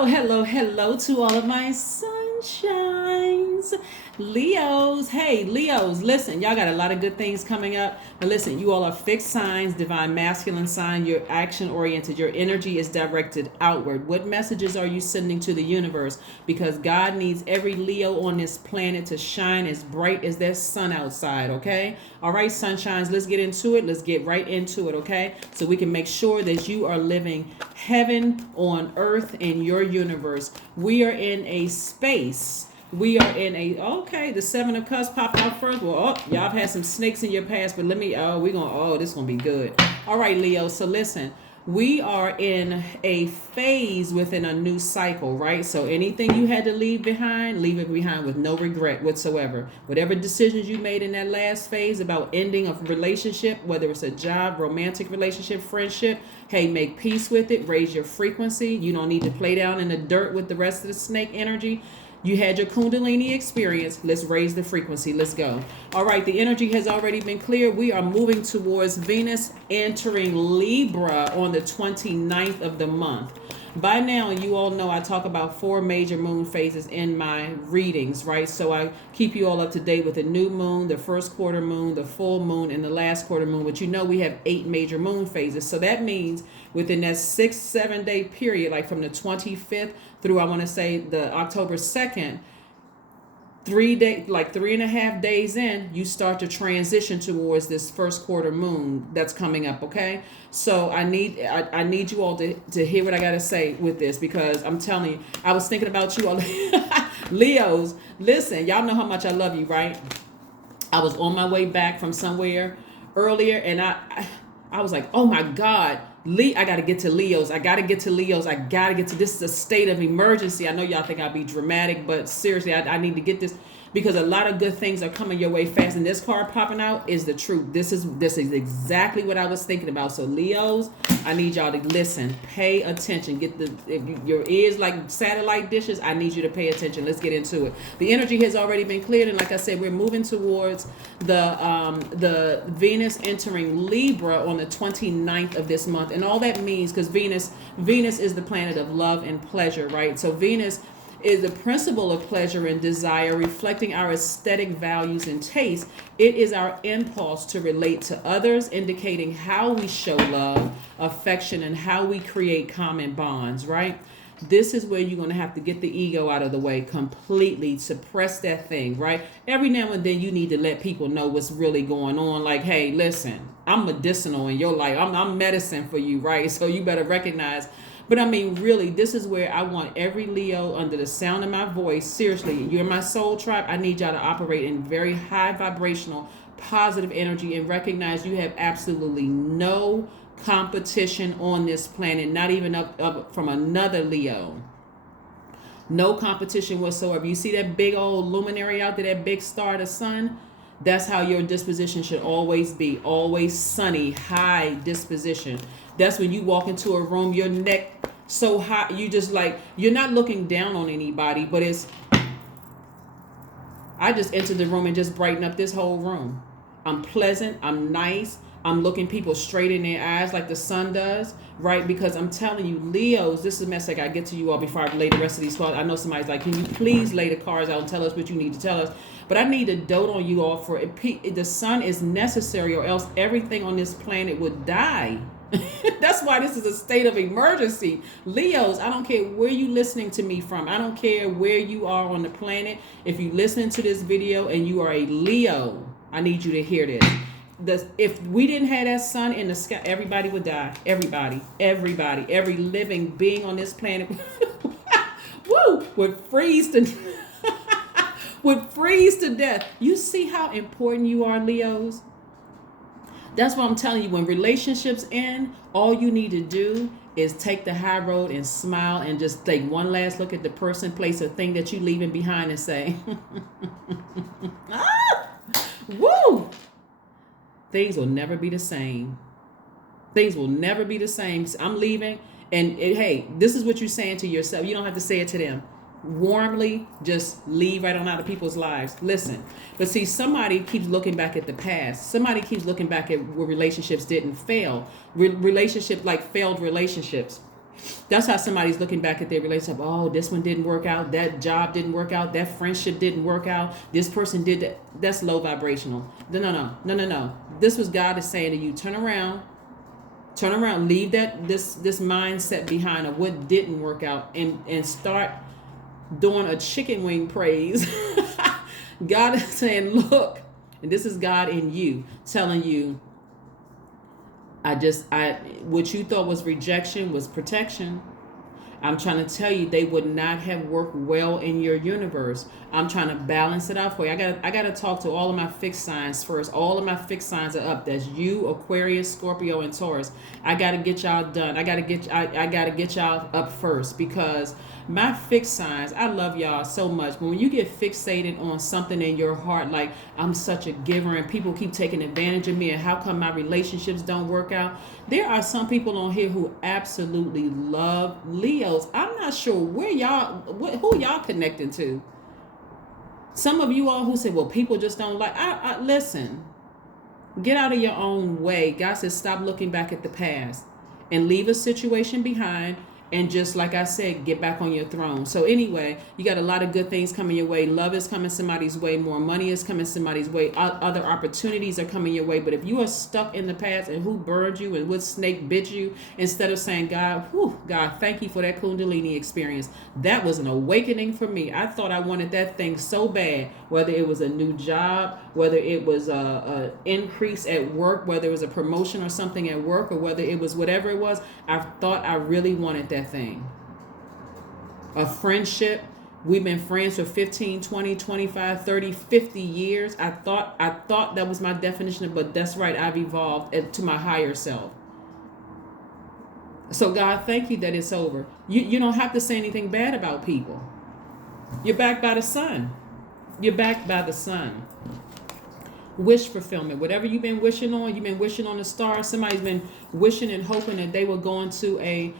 Hello to all of my sunshines. Leos, hey, Leos, listen, y'all got a lot of good things coming up. But listen, you all are fixed signs, divine masculine sign. You're action oriented. Your energy is directed outward. What messages are you sending to the universe? Because God needs every Leo on this planet to shine as bright as that sun outside, okay? All right, sunshines, let's get into it. Let's get right into it, okay? So we can make sure that you are living heaven on earth in your universe. We are in a space. We are in a, okay, the Seven of Cups popped out first. Well, y'all have had some snakes in your past, but this is gonna be good. All right, Leo, so listen, we are in a phase within a new cycle, right? So anything you had to leave behind, leave it behind with no regret whatsoever. Whatever decisions you made in that last phase about ending a relationship, whether it's a job, romantic relationship, friendship, hey, make peace with it, raise your frequency. You don't need to play down in the dirt with the rest of the snake energy. You had your Kundalini experience. Let's raise the frequency. Let's go. All right, the energy has already been clear. We are moving towards Venus entering Libra on the 29th of the month. By now, you all know I talk about 4 major moon phases in my readings, right? So I keep you all up to date with the new moon, the first quarter moon, the full moon, and the last quarter moon. But you know we have 8 major moon phases. So that means within that 6-7 day period, like from the 25th through, I want to say, the October 2nd, 3.5 days in, you start to transition towards this first quarter moon that's coming up. Okay, so I need you all to hear what I gotta say with this, because I'm telling you, I was thinking about you all. Leos, listen, y'all know how much I love you, right? I was on my way back from somewhere earlier, and I was like, oh my God, I got to get to Leos. I got to get to Leos. I got to get to, this is a state of emergency. I know y'all think I'll be dramatic, but seriously, I need to get this, because a lot of good things are coming your way fast. And this card popping out is the truth. This is exactly what I was thinking about. So Leos, I need y'all to listen, pay attention. Your ears like satellite dishes. I need you to pay attention. Let's get into it. The energy has already been cleared, and like I said, we're moving towards the Venus entering Libra on the 29th of this month. And all that means, because Venus is the planet of love and pleasure, right? So Venus is the principle of pleasure and desire, reflecting our aesthetic values and tastes. It is our impulse to relate to others, indicating how we show love, affection, and how we create common bonds, right? This is where you're going to have to get the ego out of the way completely, suppress that thing, right? Every now and then you need to let people know what's really going on. Like, hey, listen, I'm medicinal in your life. I'm medicine for you, right? So you better recognize. But I mean, really, this is where I want every Leo under the sound of my voice. Seriously, you're my soul tribe. I need y'all to operate in very high vibrational, positive energy, and recognize you have absolutely no competition on this planet, not even up from another Leo. No competition whatsoever. You see that big old luminary out there, that big star, the sun? That's how your disposition should always be. Always sunny, high disposition. That's when you walk into a room, your neck so high, you just like, you're not looking down on anybody, but I just entered the room and just brighten up this whole room. I'm pleasant, I'm nice, I'm looking people straight in their eyes like the sun does, right? Because I'm telling you, Leos, this is a message I get to you all before I lay the rest of these cards. I know somebody's like, can you please lay the cards out and tell us what you need to tell us? But I need to dote on you all for it. The sun is necessary, or else everything on this planet would die. That's why this is a state of emergency. Leos, I don't care where you listening to me from. I don't care where you are on the planet. If you listening to this video and you are a Leo, I need you to hear this. If we didn't have that sun in the sky, everybody would die. Everybody, every living being on this planet would freeze to would freeze to death. You see how important you are, Leos? That's what I'm telling you. When relationships end, all you need to do is take the high road and smile and just take one last look at the person, place, or thing that you're leaving behind and say, ah, woo! Things will never be the same. Things will never be the same. I'm leaving. And hey, this is what you're saying to yourself. You don't have to say it to them. Warmly, just leave right on out of people's lives. Listen, but see, somebody keeps looking back at the past. Somebody keeps looking back at where relationships didn't fail. Relationship like failed relationships. That's how somebody's looking back at their relationship. Oh, this one didn't work out. That job didn't work out. That friendship didn't work out. This person did that. That's low vibrational. No. This was God is saying to you, turn around, leave this mindset behind of what didn't work out, and start doing a chicken wing praise. God is saying, look, and this is God in you telling you, what you thought was rejection was protection. I'm trying to tell you, they would not have worked well in your universe. I'm trying to balance it out for you. I gotta talk to all of my fixed signs first. All of my fixed signs are up. That's you, Aquarius, Scorpio, and Taurus. I gotta get y'all done. I gotta get y'all up first, because my fixed signs, I love y'all so much. But when you get fixated on something in your heart, like I'm such a giver and people keep taking advantage of me, and how come my relationships don't work out? There are some people on here who absolutely love Leos. I'm not sure who y'all connecting to. Some of you all who say, well, people just don't like. I listen. Get out of your own way. God says, stop looking back at the past and leave a situation behind. And just like I said, get back on your throne. So anyway, you got a lot of good things coming your way. Love is coming somebody's way. More money is coming somebody's way. Other opportunities are coming your way. But if you are stuck in the past and who burned you and what snake bit you, instead of saying, God, thank you for that Kundalini experience. That was an awakening for me. I thought I wanted that thing so bad, whether it was a new job, whether it was a increase at work, whether it was a promotion or something at work, or whether it was whatever it was. I thought I really wanted that thing. A friendship. We've been friends for 15, 20, 25, 30, 50 years. I thought that was my definition, but that's right. I've evolved to my higher self. So God, thank you that it's over. You don't have to say anything bad about people. You're backed by the sun. You're backed by the sun. Wish fulfillment. Whatever you've been wishing on the stars. Somebody's been wishing and hoping that they were going to a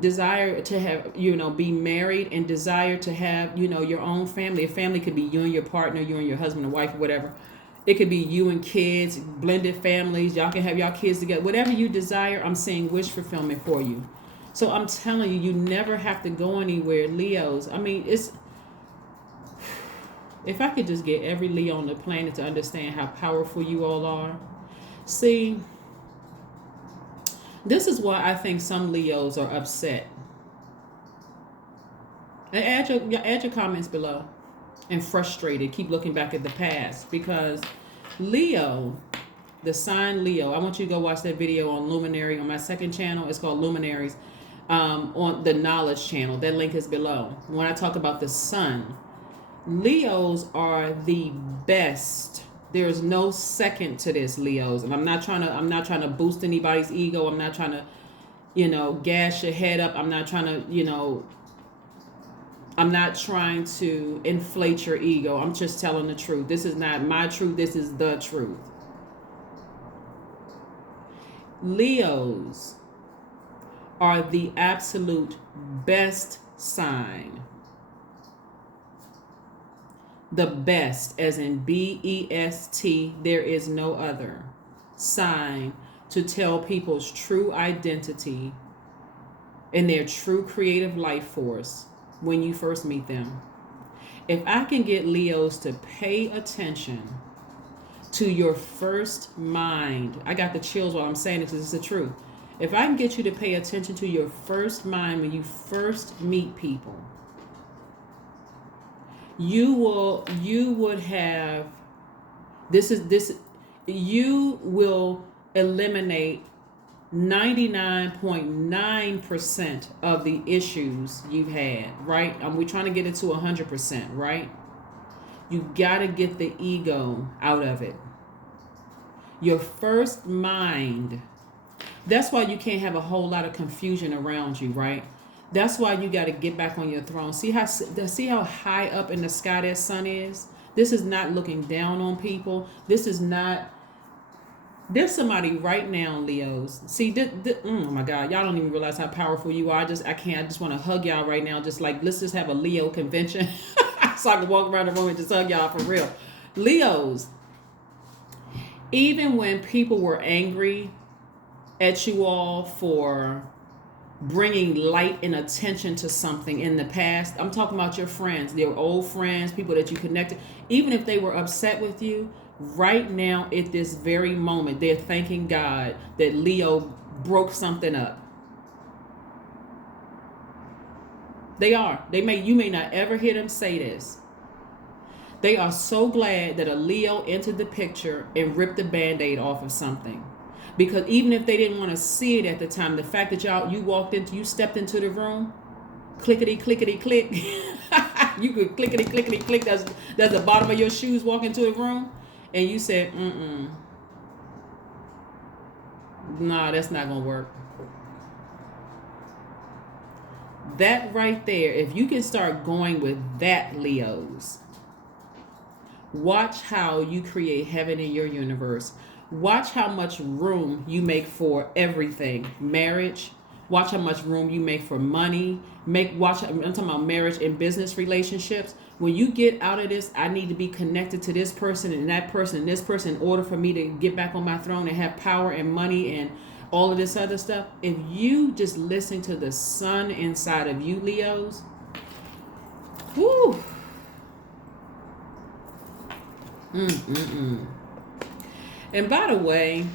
desire to have, be married, and desire to have, your own family. A family could be you and your partner, you and your husband or wife or whatever. It could be you and kids, blended families. Y'all can have y'all kids together. Whatever you desire, I'm saying wish fulfillment for you. So I'm telling you, you never have to go anywhere, Leos. I mean, if I could just get every Leo on the planet to understand how powerful you all are. See, this is why I think some Leos are upset. And add your comments below. And frustrated. Keep looking back at the past. Because Leo, the sign Leo, I want you to go watch that video on Luminary on my second channel. It's called Luminaries. On the Knowledge channel. That link is below. When I talk about the sun, Leos are the best. There is no second to this, Leos. And I'm not trying to boost anybody's ego. I'm not trying to, gas your head up. I'm not trying to, I'm not trying to inflate your ego. I'm just telling the truth. This is not my truth. This is the truth. Leos are the absolute best sign. The best, as in BEST, there is no other sign to tell people's true identity and their true creative life force when you first meet them. If I can get Leos to pay attention to your first mind, I got the chills while I'm saying it because it's the truth. If I can get you to pay attention to your first mind when you first meet people, you will eliminate 99.9% of the issues you've had, right? We're trying to get it to 100%, right? You got to get the ego out of it. Your first mind. That's why you can't have a whole lot of confusion around you, right? That's why you got to get back on your throne. See how high up in the sky that sun is? This is not looking down on people. This is not. There's somebody right now, Leos. See, oh my God, y'all don't even realize how powerful you are. I just want to hug y'all right now. Just like, let's just have a Leo convention so I can walk around the room and just hug y'all for real. Leos, even when people were angry at you all for bringing light and attention to something in the past. I'm talking about your friends, your old friends, people that you connected. Even if they were upset with you, right now at this very moment, they're thanking God that Leo broke something up. They are. You may not ever hear them say this. They are so glad that a Leo entered the picture and ripped the Band-Aid off of something. Because even if they didn't want to see it at the time, the fact that you stepped into the room, clickety clickety click, you could clickety clickety click. That's the bottom of your shoes walking into the room, and you said, nah, that's not gonna work. That right there, if you can start going with that, Leos, watch how you create heaven in your universe. Watch how much room you make for everything. Marriage. Watch how much room you make for money. I'm talking about marriage and business relationships. When you get out of this, I need to be connected to this person and that person and this person in order for me to get back on my throne and have power and money and all of this other stuff. If you just listen to the sun inside of you, Leos, whoo. And by the way,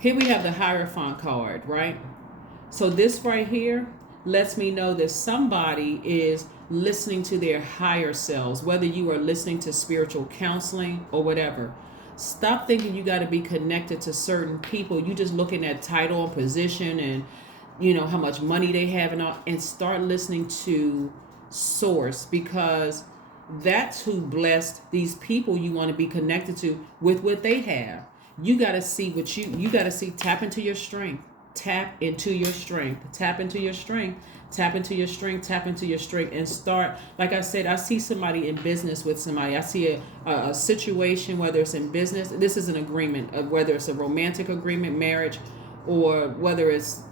here we have the Hierophant card, right? So this right here lets me know that somebody is listening to their higher selves, whether you are listening to spiritual counseling or whatever. Stop thinking you got to be connected to certain people. You just looking at title and position and, how much money they have and all, and start listening to source, because that's who blessed these people you want to be connected to with what they have. You got to see tap into your strength, tap into your strength, tap into your strength, tap into your strength, tap into your strength, and start. Like I said, I see somebody in business with somebody. I see a situation, whether it's in business, this is an agreement of whether it's a romantic agreement, marriage, or whether it's,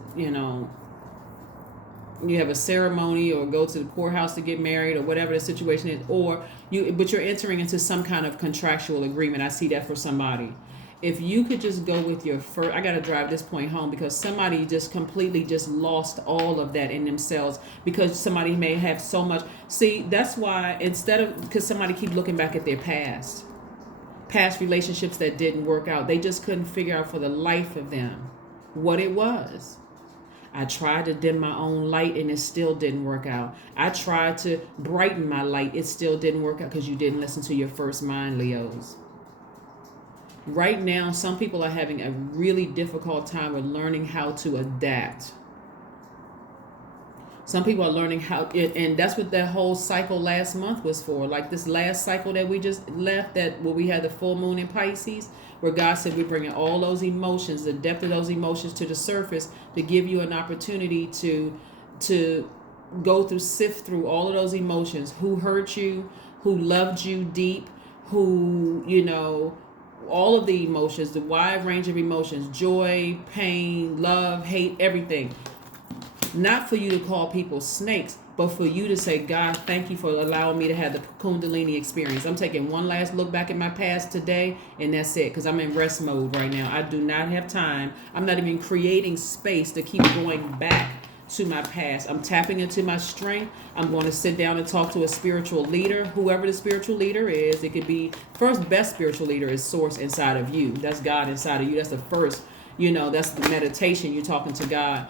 you have a ceremony or go to the poorhouse to get married or whatever the situation is, but you're entering into some kind of contractual agreement. I see that for somebody. If you could just go with your first, I got to drive this point home because somebody just completely just lost all of that in themselves because somebody may have so much. See, that's why because somebody keep looking back at their past relationships that didn't work out. They just couldn't figure out for the life of them what it was. I tried to dim my own light and it still didn't work out. I tried to brighten my light. It still didn't work out because you didn't listen to your first mind, Leos. Right now, some people are having a really difficult time with learning how to adapt. Some people are learning and that's what that whole cycle last month was for. Like this last cycle that we just left, where we had the full moon in Pisces, where God said we're bringing all those emotions, the depth of those emotions to the surface to give you an opportunity to sift through all of those emotions. Who hurt you, who loved you deep, who, all of the emotions, the wide range of emotions, joy, pain, love, hate, everything. Not for you to call people snakes, but for you to say, God, thank you for allowing me to have the Kundalini experience. I'm taking one last look back at my past today, and that's it, because I'm in rest mode right now. I do not have time. I'm not even creating space to keep going back to my past. I'm tapping into my strength. I'm going to sit down and talk to a spiritual leader, whoever the spiritual leader is. It could be, best spiritual leader is source inside of you. That's God inside of you. That's the first, that's the meditation. You're talking to God.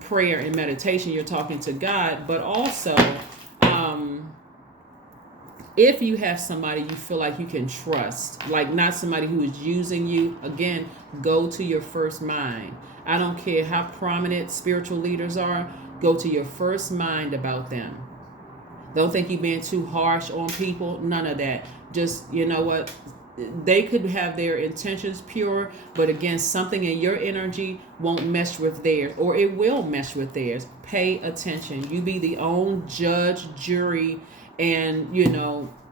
Prayer and meditation, you're talking to God. But also, if you have somebody you feel like you can trust, like not somebody who is using you, again, go to your first mind. I don't care how prominent spiritual leaders are, go to your first mind about them. Don't think you're being too harsh on people. None of that. Just, what? They could have their intentions pure, but again, something in your energy won't mesh with theirs, or it will mesh with theirs. Pay attention. You be the own judge, jury, and,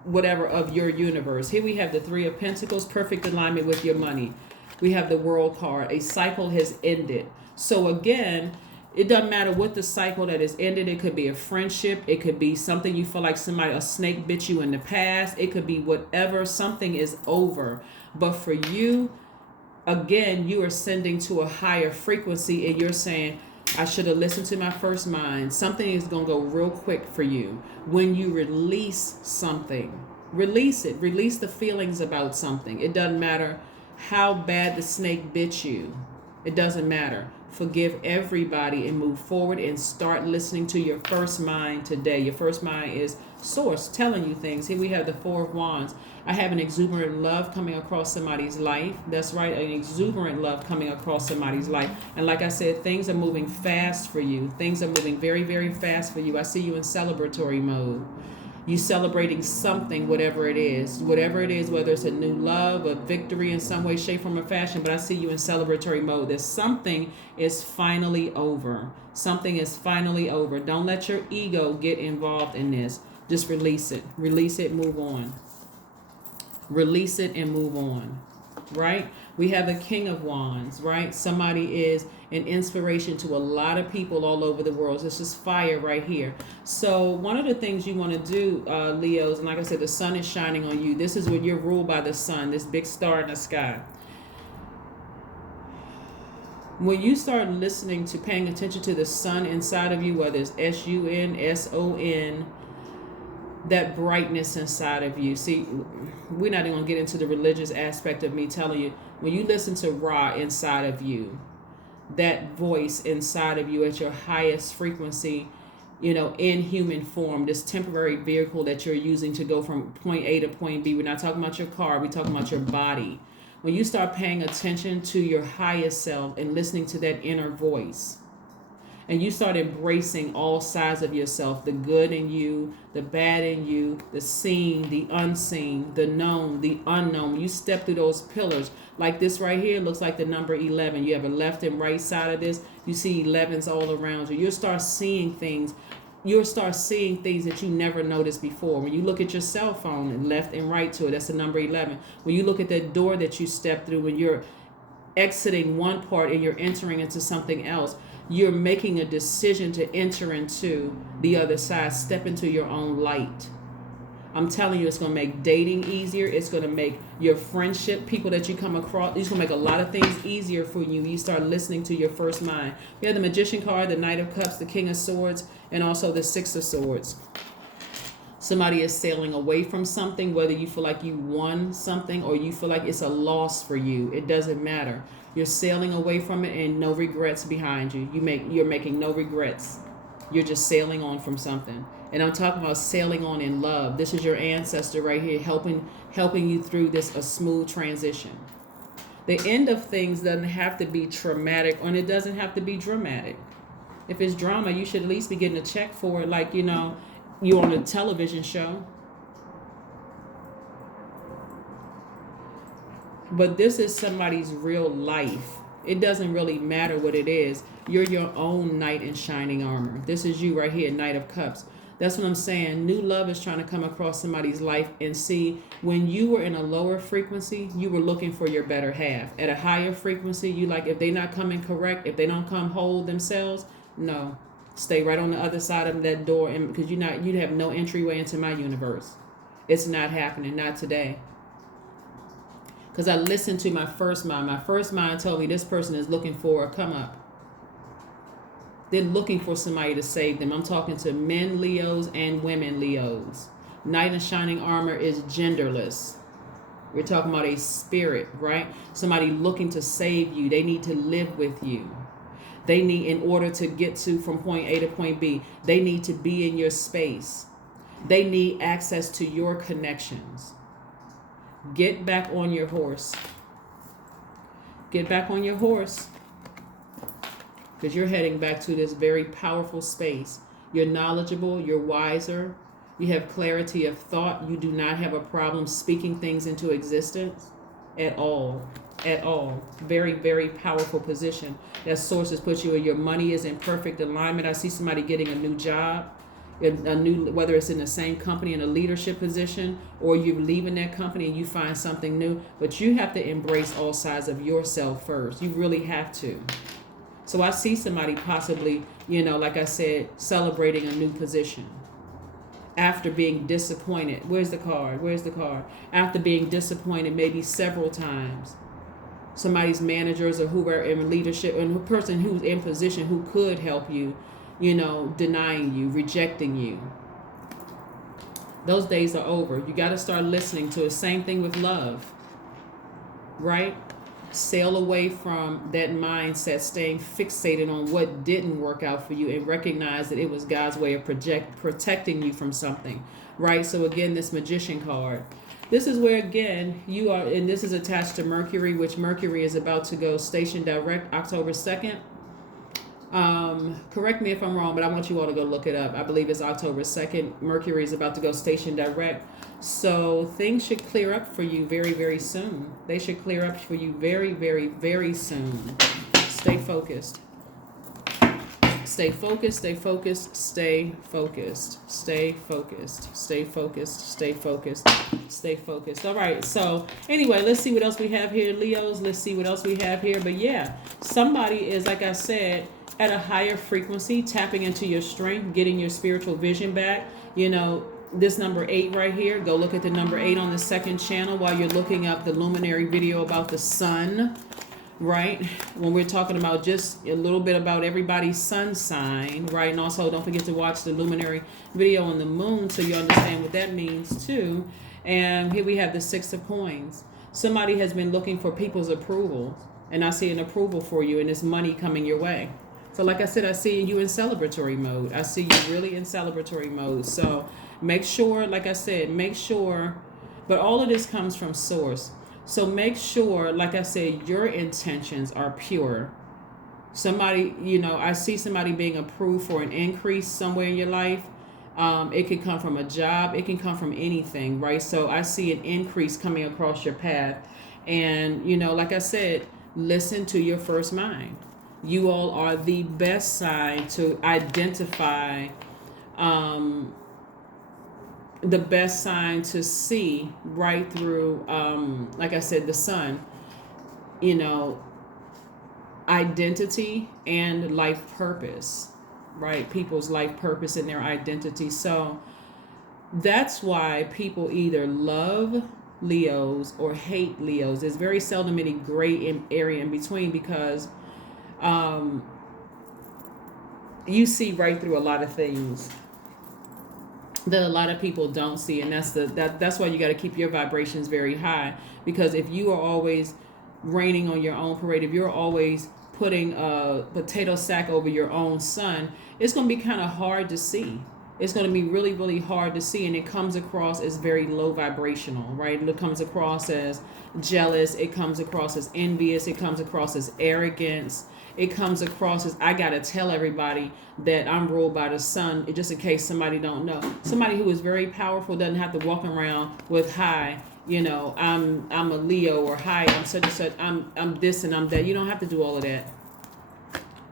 whatever of your universe. Here we have the Three of Pentacles, perfect alignment with your money. We have the World card. A cycle has ended. So again, it doesn't matter what the cycle that is ended. It could be a friendship. It could be something you feel like a snake bit you in the past. It could be whatever. Something is over. But for you, again, you are sending to a higher frequency, and you're saying, I should have listened to my first mind. Something is going to go real quick for you. When you release something, release it. Release the feelings about something. It doesn't matter how bad the snake bit you. It doesn't matter. Forgive everybody and move forward and start listening to your first mind today. Your first mind is source telling you things. Here we have the Four of Wands. I have an exuberant love coming across somebody's life. That's right, an exuberant love coming across somebody's life. And like I said, things are moving fast for you. Things are moving very, very fast for you. I see you in celebratory mode. You celebrating something, whatever it is, whether it's a new love, a victory in some way, shape, form, or fashion. But I see you in celebratory mode. That something is finally over. Something is finally over. Don't let your ego get involved in this. Just release it. Release it, move on. Release it and move on. Right? We have the King of Wands, right? Somebody is an inspiration to a lot of people all over the world. This is fire right here. So one of the things you want to do, Leos, and like I said, the sun is shining on you. This is when you're ruled by the sun, this big star in the sky. When you start listening to, paying attention to the sun inside of you, whether it's S-U-N, S-O-N, that brightness inside of you. See, we're not even going to get into the religious aspect of me telling you. When you listen to Ra inside of you, that voice inside of you at your highest frequency, in human form, this temporary vehicle that you're using to go from point A to point B. We're not talking about your car. We're talking about your body. When you start paying attention to your highest self and listening to that inner voice, and you start embracing all sides of yourself, the good in you, the bad in you, the seen, the unseen, the known, the unknown. When you step through those pillars, like this right here, looks like the number 11. You have a left and right side of this. You see 11s all around you. You'll start seeing things. You'll start seeing things that you never noticed before. When you look at your cell phone and left and right to it, that's the number 11. When you look at that door that you step through, when you're exiting one part and you're entering into something else, you're making a decision to enter into the other side, step into your own light. I'm telling you, it's going to make dating easier. It's going to make your friendship, people that you come across, it's going to make a lot of things easier for you. You start listening to your first mind. We have the Magician card, the Knight of Cups, the King of Swords, and also the Six of Swords. Somebody is sailing away from something, whether you feel like you won something or you feel like it's a loss for you. It doesn't matter. You're sailing away from it and no regrets behind you. You're making no regrets. You're just sailing on from something. And I'm talking about sailing on in love. This is your ancestor right here helping you through this, a smooth transition. The end of things doesn't have to be traumatic, and it doesn't have to be dramatic. If it's drama, you should at least be getting a check for it, like, you're on a television show. But this is somebody's real life. It doesn't really matter what it is. You're your own knight in shining armor. This is you right here, Knight of Cups. That's what I'm saying. New love is trying to come across somebody's life, and see, when you were in a lower frequency, you were looking for your better half. At a higher frequency, you like, if they're not coming correct, if they don't come whole themselves, no. Stay right on the other side of that door, and because you have no entryway into my universe. It's not happening, not today. Because I listened to my first mind. My first mind told me this person is looking for a come up. They're looking for somebody to save them. I'm talking to men Leos and women Leos. Knight in shining armor is genderless. We're talking about a spirit, right? Somebody looking to save you. They need to live with you. They need, in order to get to from point A to point B, they need to be in your space. They need access to your connections. Get back on your horse. Get back on your horse. Because you're heading back to this very powerful space. You're knowledgeable. You're wiser. You have clarity of thought. You do not have a problem speaking things into existence at all. At all. Very, very powerful position. That source has put you in. Your money is in perfect alignment. I see somebody getting a new job. Whether it's in the same company in a leadership position, or you're leaving that company and you find something new. But you have to embrace all sides of yourself first. You really have to. So I see somebody possibly, like I said, celebrating a new position after being disappointed. Where's the card? After being disappointed maybe several times. somebody's managers or whoever in leadership, and a person who's in position who could help you, you know, denying you, rejecting you. Those days are over. You got to start listening to it. Same thing with love, right? Sail away from that mindset, staying fixated on what didn't work out for you, and recognize that it was God's way of protecting you from something, right? So again, this Magician card. This is where, again, you are, and this is attached to Mercury, which Mercury is about to go station direct October 2nd. Correct me if I'm wrong, but I want you all to go look it up. I believe it's October 2nd. Mercury is about to go station direct. So things should clear up for you very, very soon. They should clear up for you very, very, very soon. Stay focused. Stay focused, stay focused, stay focused, stay focused, stay focused, stay focused, stay focused. All right, so anyway, let's see what else we have here, Leos. Let's see what else we have here. But yeah, somebody is, like I said, at a higher frequency, tapping into your strength, getting your spiritual vision back. You know, this number 8 right here, go look at the number 8 on the second channel while you're looking up the luminary video about the sun. Right, when we're talking about just a little bit about everybody's sun sign, right? And also don't forget to watch the luminary video on the moon so you understand what that means too. And here we have the 6 of coins. Somebody has been looking for people's approval, and I see an approval for you, and it's money coming your way. So like I said, I see you in celebratory mode. I see you really in celebratory mode. So make sure, like I said, make sure, but all of this comes from source. So make sure, like I said, your intentions are pure. Somebody, you know, I see somebody being approved for an increase somewhere in your life. It could come from a job. It can come from anything, right? So I see an increase coming across your path. And, you know, like I said, listen to your first mind. You all are the best sign to identify, the best sign to see right through, like I said, the sun, you know, identity and life purpose, right? People's life purpose and their identity. So that's why people either love Leos or hate Leos. There's very seldom any gray area in between, because you see right through a lot of things that a lot of people don't see, and that's why you got to keep your vibrations very high. Because if you are always raining on your own parade, if you're always putting a potato sack over your own sun, it's going to be kind of hard to see. It's going to be really, really hard to see, and it comes across as very low vibrational, right? And it comes across as jealous. It comes across as envious. It comes across as arrogance. It comes across as, I got to tell everybody that I'm ruled by the sun, just in case somebody don't know. Somebody who is very powerful doesn't have to walk around with, hi, you know, I'm a Leo, or hi, I'm such and such, I'm this and I'm that. You don't have to do all of that.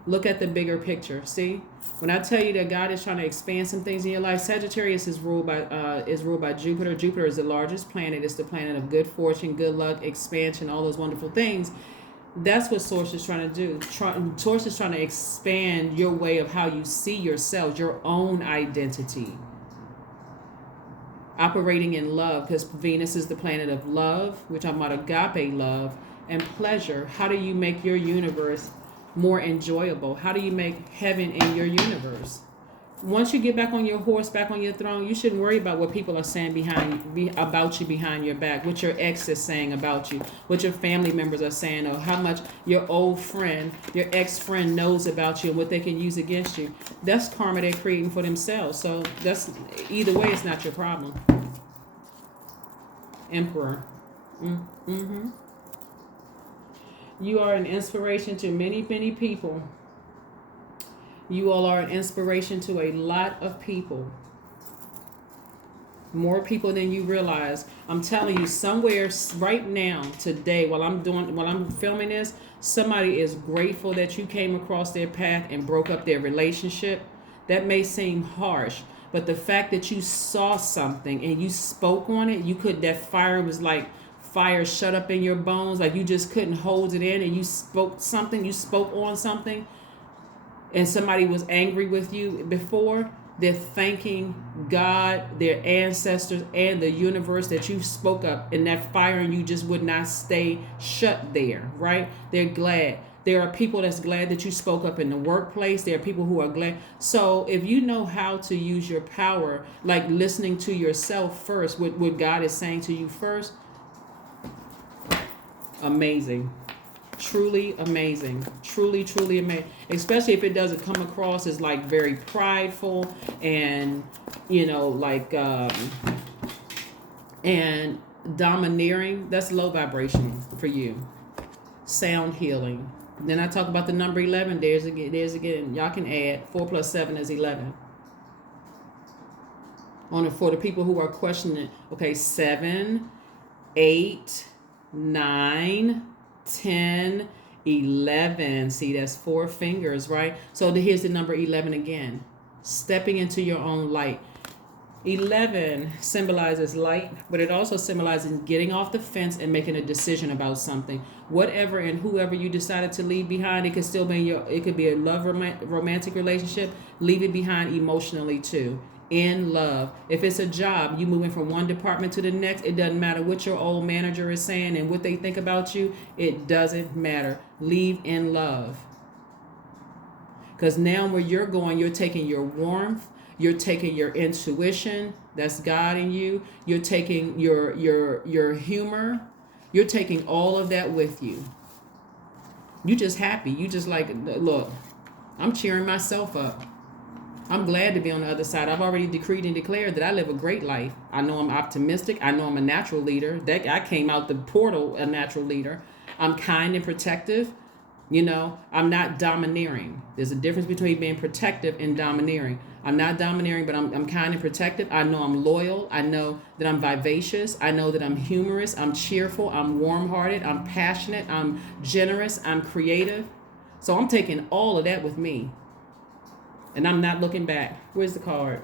Look at the bigger picture. See, when I tell you that God is trying to expand some things in your life, Sagittarius is ruled by Jupiter. Jupiter is the largest planet. It's the planet of good fortune, good luck, expansion, all those wonderful things. That's what Source is trying to do. Source is trying to expand your way of how you see yourself, your own identity. Operating in love, because Venus is the planet of love, which I'm about agape love, and pleasure. How do you make your universe more enjoyable? How do you make heaven in your universe? Once you get back on your horse, back on your throne, you shouldn't worry about what people are saying about you behind your back, what your ex is saying about you, what your family members are saying, or how much your old friend, your ex-friend knows about you and what they can use against you. That's karma they're creating for themselves. So that's, either way, it's not your problem. Emperor. You are an inspiration to many, many people. You all are an inspiration to a lot of people. More people than you realize. I'm telling you, somewhere right now, today, while I'm filming this, somebody is grateful that you came across their path and broke up their relationship. That may seem harsh, but the fact that you saw something and you spoke on it, that fire was like fire shut up in your bones, like you just couldn't hold it in, and you spoke on something, and somebody was angry with you before, They're thanking God, their ancestors, and the universe that you spoke up in that fire and you just would not stay shut there, right? They're glad. There are people that's glad that you spoke up in the workplace. There are people who are glad. So if you know how to use your power, like listening to yourself first, what God is saying to you first, amazing. Truly amazing. Truly amazing. Especially if it doesn't come across as like very prideful and, and domineering. That's low vibration for you. Sound healing. Then I talk about the number 11. There's again. Y'all can add 4 plus 7 is 11. For the people who are questioning, okay, 7, 8, 9, 10, 11. See, that's 4 fingers, right? So here's the number 11 again. Stepping into your own light. 11 symbolizes light, but it also symbolizes getting off the fence and making a decision about something. Whatever and whoever you decided to leave behind, it could still be it could be a romantic relationship. Leave it behind emotionally too. In love. If it's a job, you moving from one department to the next, it doesn't matter what your old manager is saying and what they think about you. It doesn't matter. Leave in love. Because now where you're going, you're taking your warmth, you're taking your intuition, that's God in you. You're taking your humor. You're taking all of that with you. You just happy. You just like, look, I'm cheering myself up. I'm glad to be on the other side. I've already decreed and declared that I live a great life. I know I'm optimistic. I know I'm a natural leader. That I came out the portal a natural leader. I'm kind and protective. I'm not domineering. There's a difference between being protective and domineering. I'm not domineering, but I'm kind and protective. I know I'm loyal. I know that I'm vivacious. I know that I'm humorous. I'm cheerful. I'm warm-hearted. I'm passionate. I'm generous. I'm creative. So I'm taking all of that with me. And I'm not looking back. Where's the card?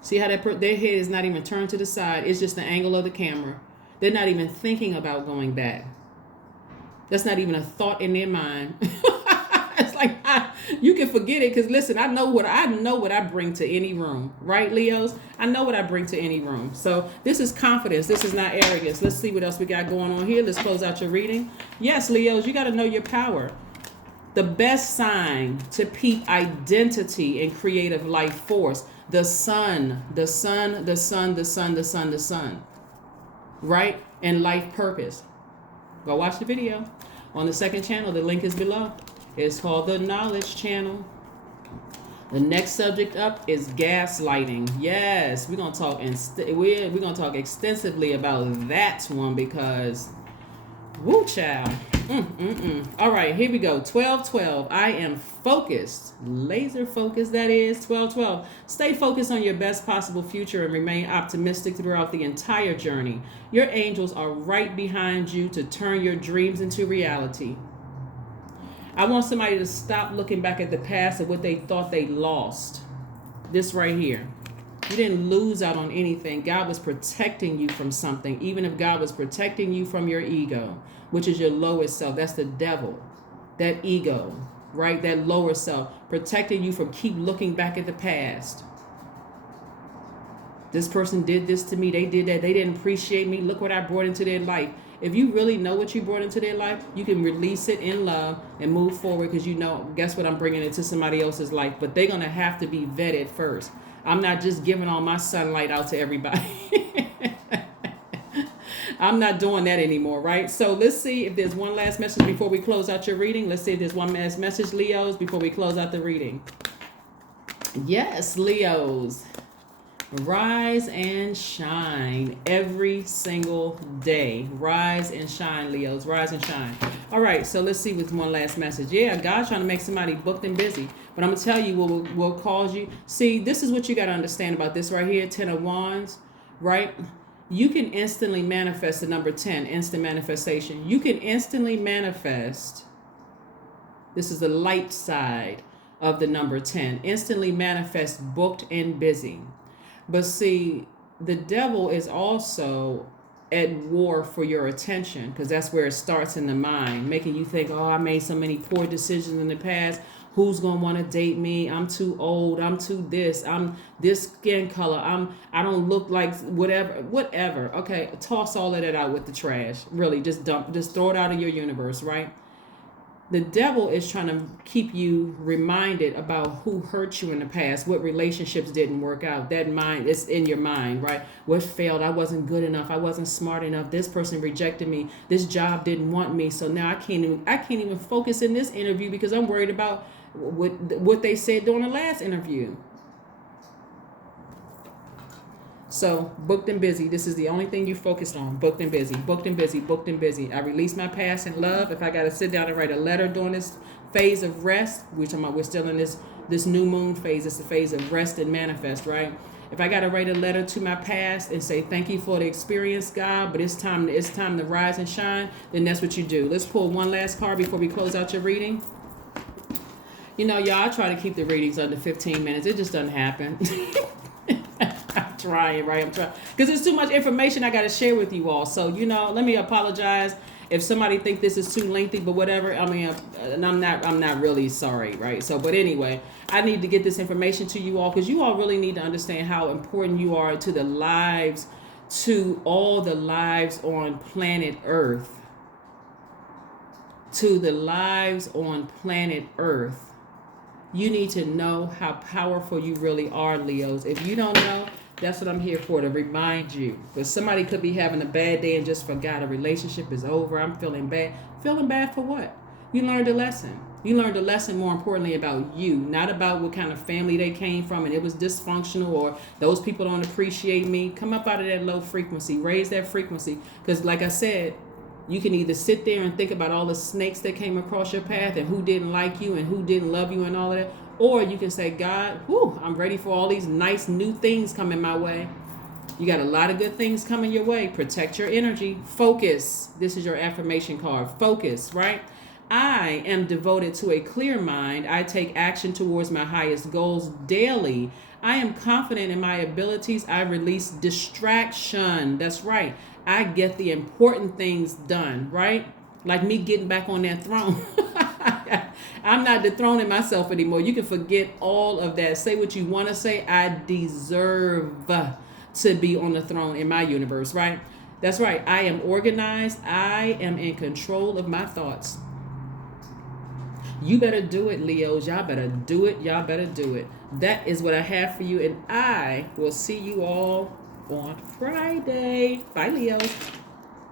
See how their head is not even turned to the side. It's just the angle of the camera. They're not even thinking about going back. That's not even a thought in their mind. It's like, you can forget it. Because listen, I know what I bring to any room. Right, Leos? I know what I bring to any room. So this is confidence. This is not arrogance. Let's see what else we got going on here. Let's close out your reading. Yes, Leos, you got to know your power. The best sign to peep identity and creative life force. The sun. Right? And life purpose. Go watch the video on the second channel. The link is below. It's called the Knowledge Channel. The next subject up is gaslighting. Yes, we're gonna talk extensively about that one because, woo child. All right, here we go. 12-12. I am focused, laser focused. That is 12-12. Stay focused on your best possible future and remain optimistic throughout the entire journey. Your angels are right behind you to turn your dreams into reality. I want somebody to stop looking back at the past and what they thought they lost. This right here. You didn't lose out on anything. God was protecting you from something, even if God was protecting you from your ego, which is your lowest self. That's the devil. That ego, right? That lower self, protecting you from keep looking back at the past. This person did this to me. They did that. They didn't appreciate me. Look what I brought into their life. If you really know what you brought into their life, you can release it in love and move forward because you know, guess what, I'm bringing into somebody else's life. But they're going to have to be vetted first. I'm not just giving all my sunlight out to everybody. I'm not doing that anymore, right? So let's see if there's one last message before we close out your reading. Let's see if there's one last message, Leos, before we close out the reading. Yes, Leos. Rise and shine every single day. Rise and shine, Leos. Rise and shine. All right, so let's see what's one last message. Yeah, God's trying to make somebody booked and busy. But I'm going to tell you what will cause you. See, this is what you got to understand about this right here, 10 of Wands, right? You can instantly manifest the number 10, instant manifestation. You can instantly manifest. This is the light side of the number 10. Instantly manifest booked and busy. But see, the devil is also at war for your attention, because that's where it starts in the mind, making you think, oh, I made so many poor decisions in the past. Who's gonna want to date me? I'm too old. I'm too this. I'm this skin color. I don't look like whatever. Okay, toss all of that out with the trash. Really, just throw it out of your universe, right? The devil is trying to keep you reminded about who hurt you in the past, what relationships didn't work out. That mind, it's in your mind, right? What failed? I wasn't good enough. I wasn't smart enough. This person rejected me. This job didn't want me. So now I can't even focus in this interview because I'm worried about what they said during the last interview. So, booked and busy. This is the only thing you focused on. Booked and busy, booked and busy, booked and busy. I release my past and love. If I got to sit down and write a letter during this phase of rest, we're still in this new moon phase. It's the phase of rest and manifest, right? If I got to write a letter to my past and say thank you for the experience, God, but it's time to rise and shine, then that's what you do. Let's pull one last card before we close out your reading. You know, y'all, I try to keep the readings under 15 minutes. It just doesn't happen. I'm trying, right? I'm trying because there's too much information I got to share with you all. So, let me apologize if somebody think this is too lengthy, but whatever. I mean, I'm not really sorry, right? So, but anyway, I need to get this information to you all because you all really need to understand how important you are to all the lives on planet Earth. To the lives on planet Earth. You need to know how powerful you really are, Leos. If you don't know, that's what I'm here for, to remind you. Because somebody could be having a bad day and just forgot a relationship is over. I'm feeling bad. Feeling bad for what? You learned a lesson. You learned a lesson, more importantly, about you, not about what kind of family they came from and it was dysfunctional or those people don't appreciate me. Come up out of that low frequency. Raise that frequency. Because like I said, you can either sit there and think about all the snakes that came across your path and who didn't like you and who didn't love you and all of that. Or you can say, God, I'm ready for all these nice new things coming my way. You got a lot of good things coming your way. Protect your energy. Focus. This is your affirmation card. Focus, right? I am devoted to a clear mind. I take action towards my highest goals daily. I am confident in my abilities. I release distraction. That's right. I get the important things done, right? Like me getting back on that throne. I'm not dethroning myself anymore. You can forget all of that. Say what you want to say. I deserve to be on the throne in my universe, right? That's right. I am organized. I am in control of my thoughts. You better do it, Leos. Y'all better do it. Y'all better do it. That is what I have for you. And I will see you all on Friday. Bye, Leos.